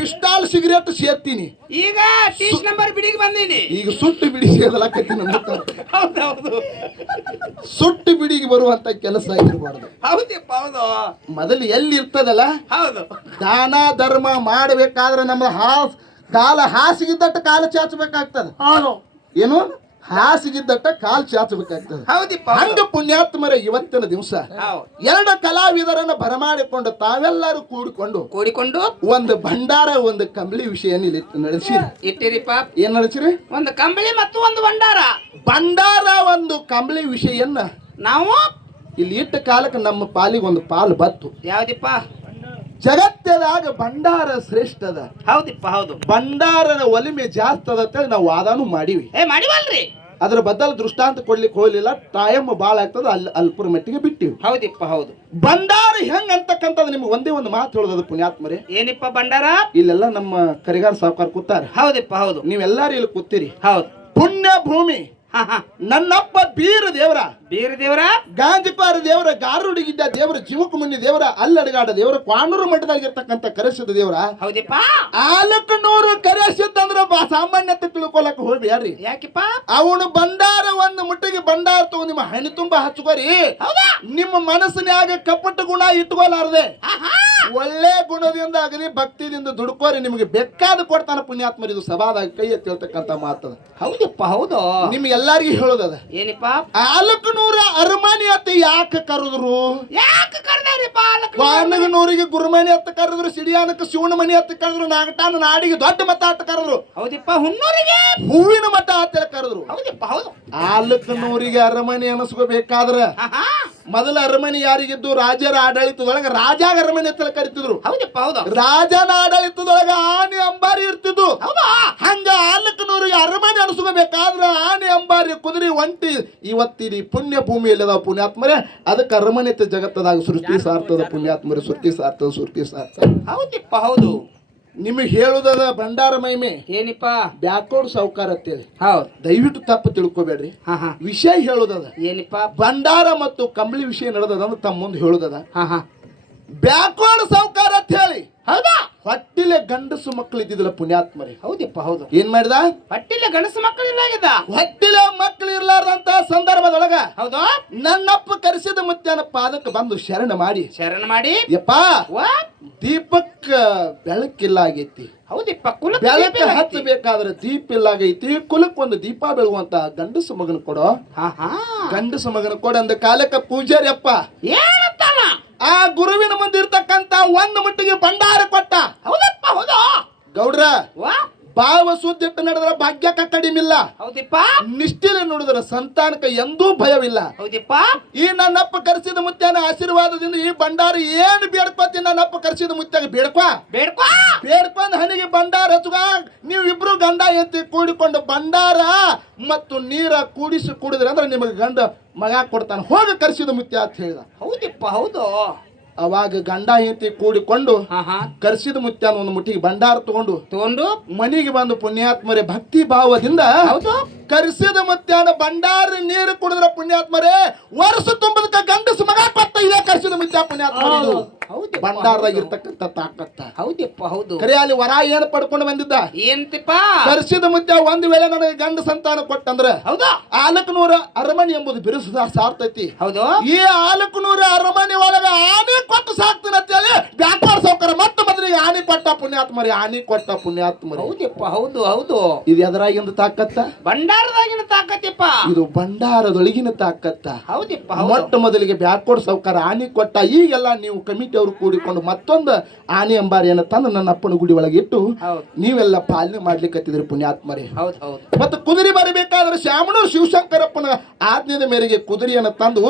ಬಿಸ್ಟಾಲ್ ಸಿಗರೇಟ್ ಸೇರ್ತೀನಿ, ಈಗ ಟೀಚ್ ನಂಬರ್ ಬಿಡಿಗೆ ಬಂದೀನಿ. ಈಗ ಸುಟ್ಟು ಬಿಡಿ ಸೇದಲಾಕತ್ತೀನಿ. ಹೌದೌದು, ಸುಟ್ಟು ಬಿಡಿಗೆ ಬರುವಂತ ಕೆಲಸ ಆಗಿರ್ಬಾರ್ದು. ಹೌದಪ್ಪ, ಹೌದು. ಮೊದಲು ಎಲ್ಲಿ ಇರ್ತದಲ್ಲ, ಹೌದು, ದಾನ ಧರ್ಮ ಮಾಡಬೇಕಾದ್ರೆ ನಮ್ಮ ಕಾಲ ಹಾಸಿಗಿದ್ದಟ್ಟ ಕಾಲ ಚಾಚಬೇಕಾಗ್ತದ. ಏನು? ಹಾಸಿಗಿದ್ದಟ್ಟ ಕಾಲ್ ಚಾಚಬೇಕಾಗ್ತದೆ. ಹೌದಿಪ್ಪ. ಹಂಗ ಪುಣ್ಯಾತ್ಮರ ಇವತ್ತಿನ ದಿವಸ ಎರಡು ಕಲಾವಿದರನ್ನ ಬರಮಾಡಿಕೊಂಡು ತಾವೆಲ್ಲರೂ ಕೂಡಿಕೊಂಡು ಒಂದು ಭಂಡಾರ, ಒಂದು ಕಂಬಳಿ ವಿಷಯ ನಡೆಸಿರಿ. ಇಟ್ಟಿರಿಪ್ಪ. ಏನ್ ನಡೆಸಿರಿ? ಒಂದು ಕಂಬಳಿ ಮತ್ತು ಒಂದು ಭಂಡಾರ ಒಂದು ಕಂಬಳಿ ವಿಷಯನ್ನ ನಾವು ಇಲ್ಲಿ ಇಟ್ಟ ಕಾಲಕ್ಕೆ ನಮ್ಮ ಪಾಲಿಗೆ ಒಂದು ಪಾಲು ಬತ್ತು. ಯಾವ್ದಿಪ್ಪ? ಜಗತ್ತದಾಗ ಭಂಡಾರ ಶ್ರೇಷ್ಠ ಅದ. ಹೌದಿಪ್ಪ, ಹೌದು. ಭಂಡಾರನ ಒಲಿಮೆ ಜಾಸ್ತಿ ಅದ ಅಂತೇಳಿ ನಾವು ವಾದಾನು ಮಾಡಿವಿ. ಮಾಡಿವಲ್ರಿ. ಅದ್ರ ಬದಲು ದೃಷ್ಟಾಂತ ಕೊಡ್ಲಿಕ್ಕೆ ಹೋಗ್ಲಿಲ್ಲ. ಟೈಮ್ ಬಾಳ ಆಗ್ತದ, ಅಲ್ಪರ ಮಟ್ಟಿಗೆ ಬಿಟ್ಟಿವಿ. ಹೌದಿಪ್ಪ, ಹೌದು. ಭಂಡಾರ ಹೆಂಗ್ ಅಂತಕ್ಕಂಥದ್ದು ನಿಮ್ಗೆ ಒಂದೇ ಒಂದು ಮಾತು ಹೇಳೋದು ಪುಣ್ಯಾತ್ಮರೇ. ಏನಿಪ್ಪ ಭಂಡಾರ? ಇಲ್ಲೆಲ್ಲ ನಮ್ಮ ಕರಿಗಾರ ಸಾವುಕಾರ ಕೂತಾರ. ಹೌದಿಪ್ಪ, ಹೌದು. ನೀವೆಲ್ಲಾರು ಇಲ್ಲಿ ಕೂತೀರಿ. ಹೌದು. ಪುಣ್ಯ ಭೂಮಿ. ನನ್ನಪ್ಪ ಬೀರ ದೇವರ ಗಾಂಜಿಪಾರ ದೇವರ, ಗಾರುಡಿಗಿದ್ದ ದೇವರ, ಜೀವಕ ಮುನಿ ದೇವರ, ಅಲ್ಲಡಗಾಡ ದೇವರ, ಕ್ವಾಣೂರು ಮಠದಾಗಿರ್ತಕ್ಕಂಥ ಕರೆಸಿದ ದೇವರ. ಹೌದಿಪ್ಪ. 400 ಕರೆಸಿದ್ದಂದ್ರ ಸಾಮಾನ್ಯತೆ ತಿಳ್ಕೊಳಕ್ ಹೋಗ್ಬೇಡ್ರಿ. ಯಾಕಿಪ್ಪ? ಅವನು ಭಂಡಾರ ಒಂದು ಮುಟ್ಟಿಗೆ ಭಂಡಾರ ತಗೋ ನಿಮ್ಮ ಹಣಿ ತುಂಬಾ ಹಚ್ಕೋರಿ. ನಿಮ್ಮ ಮನಸ್ಸಿನಾಗ ಕಪಟ ಗುಣ ಇಟ್ಕೊಲಾರ್ದೆ ಒಳ್ಳೆ ಗುಣದಿಂದ ಅಗಲಿ ಭಕ್ತಿದಿಂದ ದುಡ್ಕೋರಿ. ನಿಮಗೆ ಬೇಕಾದ ಕೊಡ್ತಾನ ಪುಣ್ಯಾತ್ಮರಿ. ಇದು ಸಭಾದಾಗ ಕೈ ಎತ್ತಿ ಹೇಳ್ತಕ್ಕಂಥ ಮಾತದ. ಹೌದಪ್ಪ, ಹೌದು. ನಿಮ್ಗೆ ಎಲ್ಲಾರ್ಗಿ ಹೇಳೋದದ. ಏನಿಪ್ಪ? 400 ಅರಮನೆ ಅತ್ತ ಯಾಕೆ ಕರೆದ್ರು? ಯಾಕೆ ಕರೆದ್ರಿಪ್ಪ? ವಾನಗನೂರಿಗೆ ಗುರುಮನಿ ಅತ್ತ ಕರೆದ್ರು, ಸಿಡಿಯಾನಕ್ಕೆ ಶಿವನ ಮನಿ ಅತ್ತ ಕರೆದ್ರು, ನಾಗಟಾನ ನಾಡಿಗೆ ದೊಡ್ಡ ಮತ ಅತ್ತ ಕರೆದ್ರು. ಹೌದಿಪ್ಪ. ಹುಣ್ಣೂರಿಗೆ ಹೂವಿನ ಮಠ ಅಂತ ಕರೆದ್ರು. ಹೌದಿಪ್ಪ, ಹೌದು. 400 ಅರಮನೆ ಅನಸ್ಕೋಬೇಕಾದ್ರ ಮೊದಲ ಅರಮನೆ ಯಾರಿಗಿದ್ದು? ರಾಜರ ಆಡಳಿತದೊಳಗ ರಾಜಾಗ ಅರಮನೆ ಅಂತ ಕರಿತಿದ್ರು. ಹೌದಪ್ಪ, ಹೌದು. ರಾಜನ ಆಡಳಿತದೊಳಗ ಆನೆ ಅಂಬಾರಿ ಇರ್ತಿದ್ದು. ಹಂಗ 400 ಅರಮನೆ ಅನಸ್ಕೋಬೇಕಾದ್ರ ಆನೆ ಅಂಬಾರಿ ಕುದುರೆ ಒಂಟಿ ಇವತ್ತಿನ ಪುಣ್ಯ ಭೂಮಿಯಲ್ಲಿ ಅದಾವ ಪುಣ್ಯಾತ್ಮರೇ. ಅದಕ್ಕೆ ಅರಮನೆ ಜಗತ್ತದಾಗ ಸೃಷ್ಟಿ ಸಾರ್ತದ ಪುಣ್ಯಾತ್ಮರೇ. ಸೃಷ್ಟಿ ಸಾರ್ತದ. ಹೌದಿಪ್ಪ, ಹೌದು. ನಿಮಗೆ ಹೇಳುದದ ಭಂಡಾರ ಮಹಿಮೆ. ಏನಿಪ್ಪ? ಬ್ಯಾಕೋಡ್ ಸಾವುಕಾರ ಅಂತೇಳಿ. ಹೌದು. ದಯವಿಟ್ಟು ತಪ್ಪು ತಿಳ್ಕೊಬೇಡ್ರಿ. ವಿಷಯ ಹೇಳುದದ. ಏನಿಪ್ಪ? ಭಂಡಾರ ಮತ್ತು ಕಂಬಳಿ ವಿಷಯ ನಡೆದದ ಅಂತ ತಮ್ಮ ಮುಂದೆ ಹೇಳುದದ. ಬ್ಯಾಕೋಡ್ ಸಾವುಕಾರ ಅಂತ ಹೇಳಿ. ಹೌದಾ? ಹೊಟ್ಟಿಲೆ ಗಂಡಸು ಮಕ್ಕಳು ಇದ್ದಿದ್ದಿಲ್ಲ ಪುಣ್ಯಾತ್ಮರಿ. ಹೌದಪ್ಪ, ಹೌದು. ಏನ್ ಮಾಡಿದ? ಹೊಟ್ಟಿಲೆ ಗಂಡಸು ಮಕ್ಕಳು ಇಲ್ಲಾಗಿದ್ದ. ಹೊಟ್ಟಿಲೆ ಮಕ್ಕಳು ಇರ್ಲಾರ್ದಂತ ಸಂದರ್ಭದೊಳಗ ಹೌದು ನನ್ನಪ್ಪ ಕರೆಸಿದ ಮುತ್ಯನ ಪಾದಕ್ಕೆ ಬಂದು ಶರಣ ಮಾಡಿ ಯಪ್ಪ ದೀಪಕ್ಕ ಬೆಳಕಿಲ್ಲ ಆಗೈತಿ. ಹೌದಿಪ್ಪ, ಬೆಳಕ ಹಚ್ಚಬೇಕಾದ್ರೆ ದೀಪ ಇಲ್ಲ ಆಗೈತಿ. ಕುಲಕ್ ಒಂದು ದೀಪ ಬೆಳಗುವಂತ ಗಂಡಸು ಮಗನ ಕೊಡೋ. ಗಂಡಸು ಮಗನ ಕೊಡ ಅಂದ ಕಾಲಕ್ಕ ಪೂಜಾರಿ ಅಪ್ಪ ಏನಂತಾನ? ಆ ಗುರುವಿನ ಮುಂದೆ ಇರ್ತಕ್ಕಂತ ಒಂದು ಮುಟ್ಟಿಗೆ ಭಂಡಾರ ಕೊಟ್ಟ. ಹೌದಪ್ಪ, ಹೌದು. ಗೌಡ್ರ ಭಾವ ಸುದ್ದಿಟ್ಟು ನಡೆದ್ರ ಭಾಗ್ಯಕ್ಕ ಕಡಿಮೆ ಇಲ್ಲ. ಹೌದಿಪ್ಪ ನಿಷ್ಠೆಲೆ ನೋಡಿದ್ರ ಸಂತಾನಕ್ಕೆ ಎಂದೂ ಭಯವಿಲ್ಲ. ಹೌದಿಪ್ಪ. ಈ ನನ್ನಪ್ಪ ಕರೆಸಿದ ಮುತ್ಯನ ಆಶೀರ್ವಾದದಿಂದ ಈ ಭಂಡಾರ ಏನು ಬೇಡ್ಕೋತಿ ನನ್ನಪ್ಪ ಕರೆಸಿದ ಮುತ್ಯಾಗ ಬೇಡ್ಕೊಂಡ್ ಹನಿಗೆ ಭಂಡಾರ ಹಚ್ಚುಗ. ನೀವು ಇಬ್ರು ಗಂಡ ಎತ್ತಿ ಕೂಡಿಕೊಂಡು ಭಂಡಾರ ಮತ್ತು ನೀರ ಕೂಡಿಸಿ ಕುಡಿದ್ರಿ ಅಂದ್ರೆ ನಿಮಗೆ ಗಂಡ ಮಗ ಕೊಡ್ತಾನೆ, ಹೋಗ ಕರೆಸಿದ ಮುತ್ಯ ಅಂತ ಹೇಳಿದ. ಹೌದಿಪ್ಪ ಹೌದು. ಅವಾಗ ಗಂಡ ಹೆಂಡತಿ ಕೂಡಿಕೊಂಡು ಕರ್ಸಿದ ಮುತ್ಯಾನ ಒಂದು ಮುಟ್ಟಿಗೆ ಭಂಡಾರ ತಗೊಂಡು ಮನೆಗೆ ಬಂದು ಪುಣ್ಯಾತ್ಮರೇ ಭಕ್ತಿ ಭಾವದಿಂದ ಕರ್ಸಿದ ಮುತ್ಯಾನ ಭಂಡಾರ ನೀರು ಕುಡಿದ್ರ ಪುಣ್ಯಾತ್ಮರೇ ವರ್ಷ ತುಂಬದಕ್ಕ ಗಂಡಸ ಮಗ ಕೊಟ್ಟ ಇದೇ ಕರ್ಸಿದ ಮುತ್ಯ ಪುಣ್ಯಾತ್ಮ ಭಂಡಾರದಾಗ ಇರ್ತಕ್ಕಂಥ ತಾಕತ್ತ. ಹೌದಿಪ್ಪ ಹೌದು. ಕರೆ ಅಲ್ಲಿ ವರ ಏನು ಪಡ್ಕೊಂಡು ಬಂದಿದ್ದ ಏನ್ತಿಪ್ಪ ಕರ್ಸಿದ ಮುತ್ಯ ಒಂದು ವೇಳೆ ನನಗೆ ಗಂಡ ಸಂತಾನ ಕೊಟ್ಟಂದ್ರ ಹೌದಾ ಆಲಕನೂರ ಅರಮನೆ ಎಂಬುದು ಬಿರುಸು ಸಾರ್ತೈತಿ. ಹೌದು. ಈ ಆಲಕನೂರ ಅರಮನೆ ಒಳಗ ಆನೆ ಕೊಟ್ಟು ಸಾಕ್ತೀನಿ ಅಂತ ಹೇಳಿ ವ್ಯಾಪಾರ ಸೌಕರ್ಯ ಮತ್ತೆ ಮೊದಲಿಗೆ ಆನೆ ಕೊಟ್ಟ ಪುಣ್ಯಾತ್ಮರಿ, ಆನೆ ಕೊಟ್ಟ ಪುಣ್ಯಾತ್ಮರಿ. ಹೌದಿಪ್ಪ ಹೌದು ಹೌದು. ಇದು ಎದರಾಗಿಂದ ತಾಕತ್ತ? ಭಂಡಾರದಾಗಿನ ತಾಕತ್ತಿಪ್ಪ. ಇದು ಭಂಡಾರದೊಳಗಿನ ತಾಕತ್ತ. ಹೌದಿಪ್ಪ. ಮೊಟ್ಟ ಮೊದಲಿಗೆ ಬ್ಯಾಕ್ವರ್ಡ್ ಸೌಕರ್ಯ ಆನೆ ಕೊಟ್ಟ. ಈಗೆಲ್ಲ ನೀವು ಕಮಿಟಿ ಅವರು ಕೂಡಿಕೊಂಡು ಮತ್ತೊಂದು ಆನೆ ಅಂಬಾರಿ ಏನ ತಂದು ನನ್ನ ಅಪ್ಪನ ಗುಡಿ ಒಳಗೆ ಇಟ್ಟು ನೀವೆಲ್ಲ ಪಾಲನೆ ಮಾಡ್ಲಿಕ್ಕತ್ತಿದ್ರಿ ಪುಣ್ಯಾತ್ಮರಿ. ಮತ್ತೆ ಕುದುರೆ ಬರಬೇಕಾದ್ರೆ ಶ್ಯಾಮನೂರು ಶಿವಶಂಕರಪ್ಪನ ಆಜ್ಞೆಯ ಮೇರೆಗೆ ಕುದುರೆಯನ್ನು ತಂದು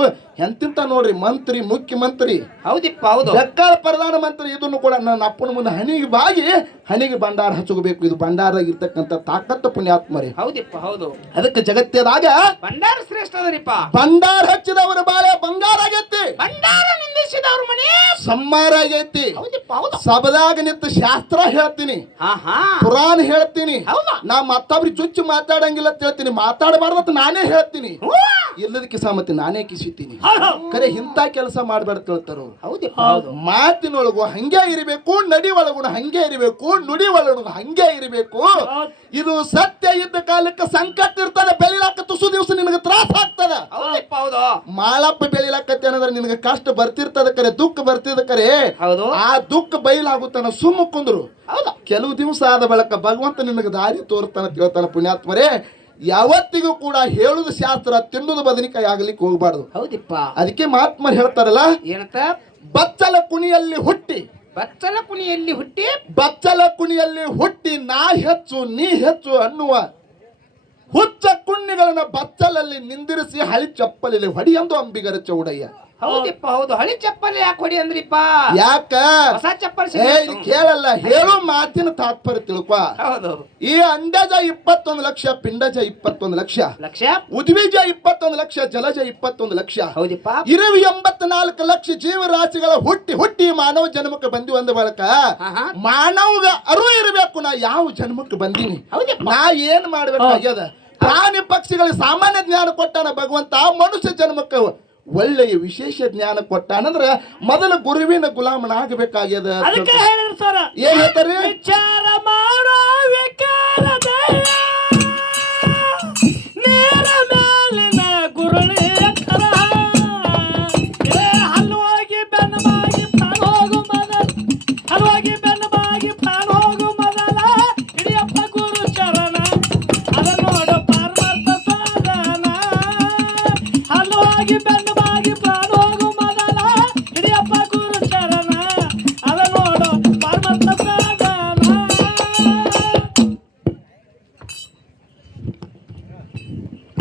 ಎಂತಿಂತ ನೋಡ್ರಿ ಮಂತ್ರಿ ಮುಖ್ಯಮಂತ್ರಿ ಹೌದಿಪ್ಪ ಹೌದು ಬೆಕ್ಕಾಲ ಪ್ರಧಾನ ಮಂತ್ರಿ ಇದನ್ನು ಕೂಡ ನನ್ನ ಅಪ್ಪನ ಮುಂದೆ ಹನಿಗೆ ಭಂಡಾರ ಹಚ್ಚಬೇಕು. ಇದು ಭಂಡಾರದಾಗ ಇರ್ತಕ್ಕಂಥ ತಾಕತ್ತು ಪುಣ್ಯಾತ್ಮರಿ. ಹೌದಿಪ್ಪ ಹೌದು. ಅದಕ್ಕೆ ಜಗತ್ತದಾಗ ಭಂಡಾರ ಶ್ರೇಷ್ಠ ಅದರಿಪ್ಪ. ಭಂಡಾರ ಹಚ್ಚಿದವರ ಬಾಳೆ ಬಂಗಾರ ಆಗೈತಿ, ಭಂಡಾರ ನಿಂದಿಸಿದವ್ರ ಮನೆ ಸಮ್ಮಾರ ಆಗೈತಿ. ಹೌದಿಪ್ಪ ಹೌದು. ಸಭದಾಗ ನಿಂತು ಶಾಸ್ತ್ರ ಹೇಳ್ತೀನಿ, ಪುರಾಣ ಹೇಳ್ತೀನಿ, ನಾ ಮತ್ತೊಬ್ರಿಗೆ ಚುಚ್ಚು ಮಾತಾಡಂಗಿಲ್ಲ ಅಂತ ಹೇಳ್ತೀನಿ, ಮಾತಾಡಬಾರ್ದಂತ ನಾನೇ ಹೇಳ್ತೀನಿ, ಇಲ್ಲದಕ್ಕೆ ಸಾಮತಿ ನಾನೇ ಕಿಸಿತೀನಿ. ಕರೆ ಇಂಥ ಕೆಲಸ ಮಾಡ್ಬೇಡ ಹೇಳ್ತಾರ. ಮಾತಿನೊಳಗು ಹಂಗೆ ಇರಬೇಕು, ನಡಿ ಒಳಗುಣ ಹಂಗೆ ಇರಬೇಕು, ನುಡಿ ಒಳಗು ಹಂಗೆ ಇರಬೇಕು. ಇದು ಸತ್ಯ ಇದ್ದ ಕಾಲಕ್ಕೆ ಸಂಕಟ ಇರ್ತದೆ, ಬೆಳಿಲಾಕ ತುಸು ದಿವಸ ನಿನಗೆ ತ್ರಾಸ ಆಗ್ತದ. ಮಾಳಪ್ಪ ಬೆಳಿಲಾಕತ್ತೆ ಅನ್ನೋದ್ರೆ ನಿನಗೆ ಕಷ್ಟ ಬರ್ತಿರ್ತದ ಕರೆ, ದುಃಖ ಬರ್ತಿದ ಕರೆ, ಆ ದುಃಖ ಬಯಲಾಗುತ್ತಾನ. ಸುಮ್ಮ ಕುಂದ್ರು ಕೆಲವು ದಿವಸ ಆದ ಬಳಿಕ ಭಗವಂತ ನಿನಗೆ ದಾರಿ ತೋರ್ತಾನ ತಿಳ್ತಾನ ಪುಣ್ಯಾತ್ಮರೇ. ಯಾವತ್ತಿಗೂ ಕೂಡ ಹೇಳುದು ಶಾಸ್ತ್ರ, ತಿನ್ನುದು ಬದನಿಕಾಯಿ ಆಗ್ಲಿಕ್ಕೆ ಹೋಗ್ಬಾರ್ದು. ಹೌದಿಪ್ಪ. ಅದಕ್ಕೆ ಮಹಾತ್ಮರು ಹೇಳ್ತಾರಲ್ಲ, ಏನಂತ? ಬಚ್ಚಲ ಕುಣಿಯಲ್ಲಿ ಹುಟ್ಟಿ ಬಚ್ಚಲ ಕುಣಿಯಲ್ಲಿ ಹುಟ್ಟಿ ನಾ ಹೆಚ್ಚು ನೀ ಹೆಚ್ಚು ಅನ್ನುವ ಹುಚ್ಚ ಕುಣ್ಣಿಗಳನ್ನ ಬಚ್ಚಲಲ್ಲಿ ನಿಂದಿರಿಸಿ ಹಳಿ ಚಪ್ಪಲಲ್ಲಿ ಹೊಡಿಯಂದು ಅಂಬಿಗರ ಚೌಡಯ್ಯ. ಹೌದಿಪ್ಪ ಹೌದು. ಹಳಿ ಚಪ್ಪಲಿ ಯಾಕೆ ಹೊಡಿ ಅಂದ್ರಿಪ್ಪ? ಯಾಕ ಹೊಸ ಚಪ್ಪಲ್ ಕೇಳಲ್ಲ, ಹೇಳು ಮಾತಿನ ತಾತ್ಪರ್ಯ ತಿಳ್ಕೊ. ಹೌದು. ಈ ಅಂಡಜ 21 ಲಕ್ಷ, ಪಿಂಡಜ 21 ಲಕ್ಷ, ಉದ್ವಿಜ 21 ಲಕ್ಷ, ಜಲಜ 21 ಲಕ್ಷ, ಹೌದಿಪ್ಪ. ಇರವಿ 84 ಲಕ್ಷ ಜೀವರಾಶಿಗಳ ಹುಟ್ಟಿ ಮಾನವ ಜನ್ಮಕ್ಕೆ ಬಂದಿ ಅಂದ ಬಳಕ ಮಾನವಗ ಅರು ಇರಬೇಕು. ನಾ ಯಾವ ಜನ್ಮಕ್ಕೆ ಬಂದೀನಿ, ನಾ ಏನ್ ಮಾಡ್ಬೇಕಾಗ್ಯದ. ಪ್ರಾಣಿ ಪಕ್ಷಿಗಳಿಗೆ ಸಾಮಾನ್ಯ ಜ್ಞಾನ ಕೊಟ್ಟಾನ ಭಗವಂತ, ಮನುಷ್ಯ ಜನ್ಮಕ್ಕೆ ಒಳ್ಳೆಯ ವಿಶೇಷ ಜ್ಞಾನ ಕೊಟ್ಟಾನಂದ್ರ ಮೊದಲ ಗುರುವಿನ ಗುಲಾಮನಾಗಬೇಕಾಗ್ಯದ. ಏನ್ ಹೇಳ್ತಾರೆ? ವಿಚಾರ ಮಾಡೋ ಮೇಲಿನ ಗುರುಳಿ ಹಲವಾಗಿ ಬೆನ್ನವಾಗಿ ಪ್ರಾಣ ಹೋಗು ಮೊದಲ, ಹಲವಾಗಿ ಬೆನ್ನವಾಗಿ ಪ್ರಾಣ ಹೋಗು ಮೊದಲ, ಹಿಡಿಯಪ್ಪ ಗುರು ಚರಣ ಅದ ನೋಡು ಪಾರ್ವತ ಸಾಧನ. ಹಲವಾಗಿ ಬೆನ್ನವಾಗಿ ಪ್ರಾಣ ಹೋಗು ಮೊದಲ, ಹಿಡಿಯಪ್ಪ ಗುರು ಚರಣ ಅದ ನೋಡು ಪಾರ್ವತ ಸಾಧನ.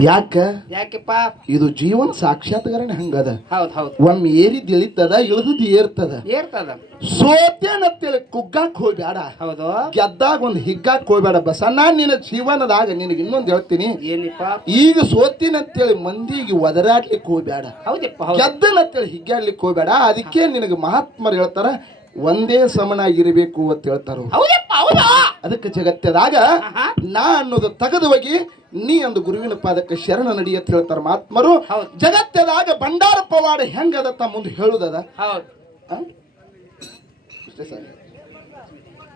ಯಾಕೆಪ್ಪ? ಇದು ಜೀವನ ಸಾಕ್ಷಾತ್ಕರಣ ಹಂಗದ. ಹೌದು. ಒಮ್ಮೆ ಏರಿದ್ ಇಳಿತದ, ಇಳಿದ್ ಏರ್ತದ. ಸೋತೇನಂತೇಳಿ ಕುಗ್ಗಾಕ್ ಹೋಗ್ಬೇಡ, ಹೌದು. ಗೆದ್ದಾಗ ಒಂದು ಹಿಗ್ಗಾಕ್ ಹೋಗ್ಬೇಡ. ಬಸಣ್ಣ ನಿನ್ನ ಜೀವನದಾಗ ನಿನಗೆ ಇನ್ನೊಂದು ಹೇಳ್ತೀನಿ, ಏನಿಪ್ಪ? ಈಗ ಸೋತಿನಂತೇಳಿ ಮಂದಿಗೆ ಒದರಾಡ್ಲಿಕ್ಕೆ ಹೋಗ್ಬೇಡ, ಗೆದ್ದನಂತೇಳಿ ಹಿಗ್ಗಾಡ್ಲಿಕ್ಕೆ ಹೋಗ್ಬೇಡ. ಅದಕ್ಕೆ ನಿನಗೆ ಮಹಾತ್ಮರು ಹೇಳ್ತಾರ, ಒಂದೇ ಸಮನಾಗಿರ್ಬೇಕು ಅಂತ ಹೇಳ್ತಾರ. ಅದಕ್ಕೆ ಜಗತ್ತದಾಗ ನಾ ಅನ್ನೋದು ತೆಗೆದು ಹೋಗಿ ನೀ ಅಂದು ಗುರುವಿನ ಪಾದಕ್ಕೆ ಶರಣ ನಡಿ ಅಂತ ಹೇಳ್ತಾರ ಮಹಾತ್ಮರು. ಜಗತ್ತದಾಗ ಭಂಡಾರ ಪವಾಡ ಹೆಂಗದತ್ತ ಮುಂದೆ ಹೇಳುದದ.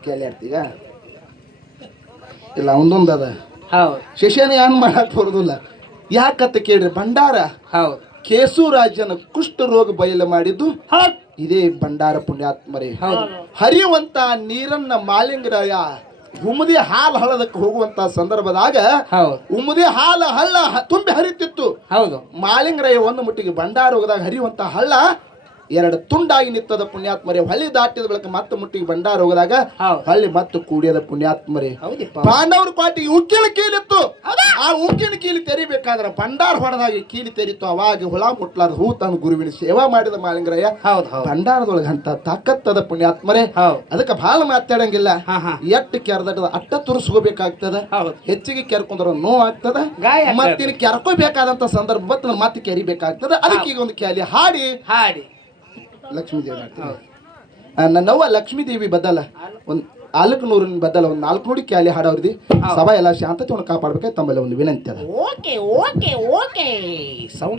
ಕೇಳ್ತೀಗ ಇಲ್ಲ ಒಂದೊಂದದ ಶಿಷ್ಯನ ಏನ್ ಮಾಡಕ್ ಬರುದಿಲ್ಲ. ಯಾಕತ್ತ ಕೇಳ್ರಿ, ಭಂಡಾರ ಕೇಸುರಾಜನ ಕುಷ್ಠ ರೋಗ ಬಯಲು ಮಾಡಿದ್ದು ಇದೇ ಭಂಡಾರ ಪುಣ್ಯಾತ್ಮರೇ. ಹರಿಯುವಂತ ನೀರನ್ನ ಮಾಲಿಂಗರಾಯ ಉಮ್ಮದಿ ಹಾಲು ಹಳ್ಳದಕ್ಕೆ ಹೋಗುವಂತ ಸಂದರ್ಭದಾಗ ಉಮ್ಮದಿ ಹಾಲು ಹಳ್ಳ ತುಂಬಿ ಹರಿತಿತ್ತು. ಮಾಲಿಂಗರಾಯ ಒಂದು ಮುಟ್ಟಿಗೆ ಭಂಡಾರ ಹೋಗದಾಗ ಹರಿಯುವಂತ ಹಳ್ಳ ಎರಡು ತುಂಡಾಗಿ ನಿತ್ತದ ಪುಣ್ಯಾತ್ಮರೇ. ಹೊಳ್ಳಿ ದಾಟಿದ ಬಳಿಕ ಮತ್ತೆ ಮುಟ್ಟಿಗೆ ಭಂಡಾರ ಹೋಗದಾಗ ಹೌದು. ಹೊಳ್ಳಿ ಮತ್ತೆ ಕೂಡಿಯದ ಪುಣ್ಯಾತ್ಮರೇ. ಹೌದಿಪ್ಪ. ಪಾಂಡವರು ಕ್ವಾಟಿಗೆ ಉಕ್ಕಿನ ಕೀಲಿತ್ತು. ಆ ಉಕ್ಕಿನ ಕೀಲಿ ತೆರಿಬೇಕಾದ್ರೆ ಭಂಡಾರ ಹೊಡೆದಾಗ ಕೀಲಿ ತೆರಿತು. ಅವಾಗ ಹುಳ ಮುಟ್ಲಾರ ಹೂ ತಂದು ಗುರುವಿನ ಸೇವಾ ಮಾಡಿದ ಮಾಳಿಂಗರಯ್ಯ. ಹೌದು ಹೌದು ಭಂಡಾರದೊಳಗೆ ಅಂತ ತಾಕತ್ತದ ಪುಣ್ಯಾತ್ಮರೇ. ಹೌದು. ಅದಕ್ಕೆ ಬಹಳ ಮಾತಾಡಂಗಿಲ್ಲ. ಹಾ ಹಾ ಎಟ್ಟು ಕೆರೆದಟ್ಟದ ಅಟ್ಟ ತುರ್ಸ್ಕೋಬೇಕಾಗ್ತದ. ಹೌದು. ಹೆಚ್ಚಿಗೆ ಕೆರ್ಕೊಂಡ್ರ ನೋವು ಆಗ್ತದ. ಗಾಯ ಆಗ್ತದ. ಮತ್ತಿನ ಕೆರ್ಕೋಬೇಕಾದಂತ ಸಂದರ್ಭ ಮತ್ತೆ ಕೆರಿಬೇಕಾಗ್ತದ. ಅದಕ್ಕೆ ಈಗ ಒಂದು ಕ್ಯಾಲಿ ಹಾಡಿ ಹಾಡಿ ಲಕ್ಷ್ಮೀ ದೇವಿ ಹಾಡ್ತೀನಿ. ನನ್ನವ್ವ ಲಕ್ಷ್ಮೀ ದೇವಿ ಬದಲ ಒಂದ್ 400 ಬದಲ ಒಂದ್ 400 ಕ್ಯಾಲಿ ಹಾಡವ್ರದಿ. ಸಭಾ ಎಲ್ಲ ಶಾಂತತೆಯನ್ನು ಕಾಪಾಡ್ಬೇಕಾಗಿ ತಮ್ಮಲ್ಲಿ ಒಂದು ವಿನಂತಿ ಅದ. Okay okay okay sound